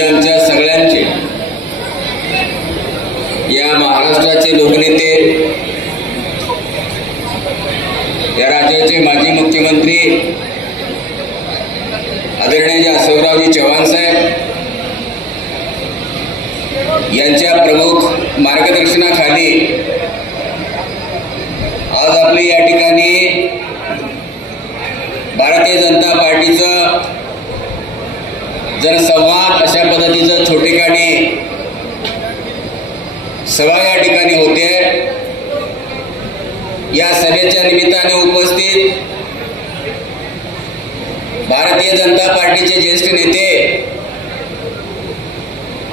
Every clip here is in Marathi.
आमच्या सगळ्यांचे या महाराष्ट्राचे लोकनेते, या राज्याचे माजी मुख्यमंत्री आदरणीय आसवरावजी चव्हाण साहेब यांच्या प्रमुख मार्गदर्शनाखाली आज आपली या ठिकाणी भारतीय जनता पार्टीचं जनसंवाद अशा पद्धतीचं छोटेखानी सभा या ठिकाणी होते। या सभेच्या निमित्ताने उपस्थित भारतीय जनता पार्टीचे ज्येष्ठ नेते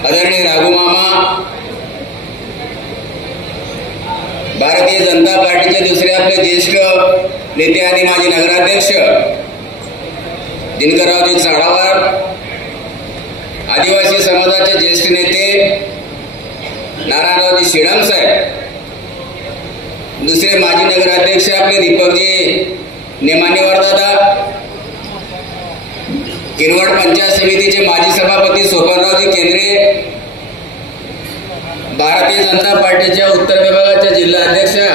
आदरणीय राघू मामा, भारतीय जनता पार्टीचे दुसरे आपले ज्येष्ठ नेते आणि माजी नगराध्यक्ष दिनकररावजी चाळावर, आदिवासी समाजाचे ज्येष्ठ नेते नारायणरावजी शिडम साहेब, दुसरे माजी नगराध्यक्ष आपले दीपकजी नेमानेवर दादा, किनवट पंचायत समितीचे माजी सभापती सोपानरावजी केंद्रे, भारतीय जनता पार्टीच्या उत्तर विभागाच्या जिल्हा अध्यक्षा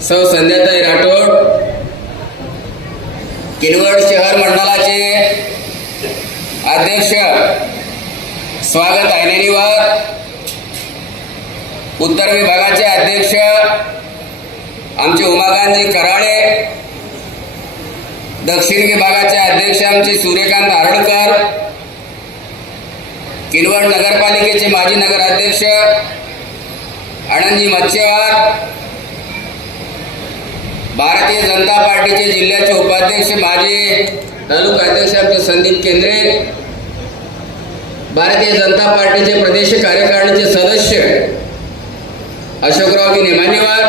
सौ संध्याताई राठोड, किनवट शहर मंडळाचे अध्यक्ष स्वागत ऐनेरीवार, उत्तर विभागाचे अध्यक्ष आमचे उमाकांतजी कराळे, दक्षिण विभागाचे अध्यक्ष आमचे सूर्यकांत आरडकर, किनवट नगरपालिकेचे माजी नगराध्यक्ष आनंदजी मच्छेवार, भारतीय जनता पार्टीचे जिल्ह्याचे उपाध्यक्ष माजी तालुका अध्यक्ष आमचे संदीप केंद्रे, भारतीय जनता पार्टीचे प्रदेश कार्यकारिणीचे सदस्य अशोकरावजी नेमानेवार,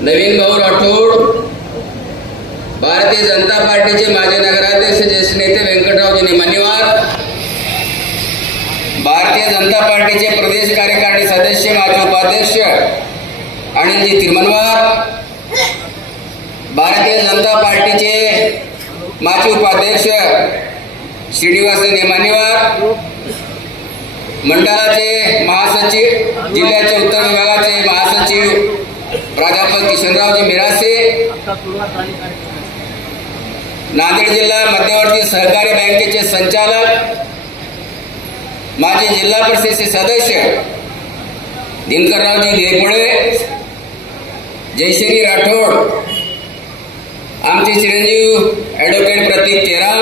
नवीन भाऊ राठोड, भारतीय जनता पार्टीचे माजी नगराध्यक्ष ज्येष्ठ नेते व्यंकटरावजी नेमानेवार, भारतीय जनता पार्टीचे प्रदेश कार्यकारिणी सदस्य माजी उपाध्यक्ष अनिलजी तिरमनवार, भारतीय जनता पार्टीचे माजी उपाध्यक्ष श्रीनिवास नेमानेवार, मंडळाचे महासचिव जिल्ह्याचे उत्तर विभागाचे महासचिव प्राध्यापक किशनरावजी मिरासे, नांदेड जिल्हा मध्यवर्ती सहकारी बँकेचे संचालक माजी जिल्हा परिषदेचे सदस्य दिनकररावजी घेपळे, जयश्री राठोड, आमचे चिरंजीव ॲडव्होकेट प्रतीक केराम,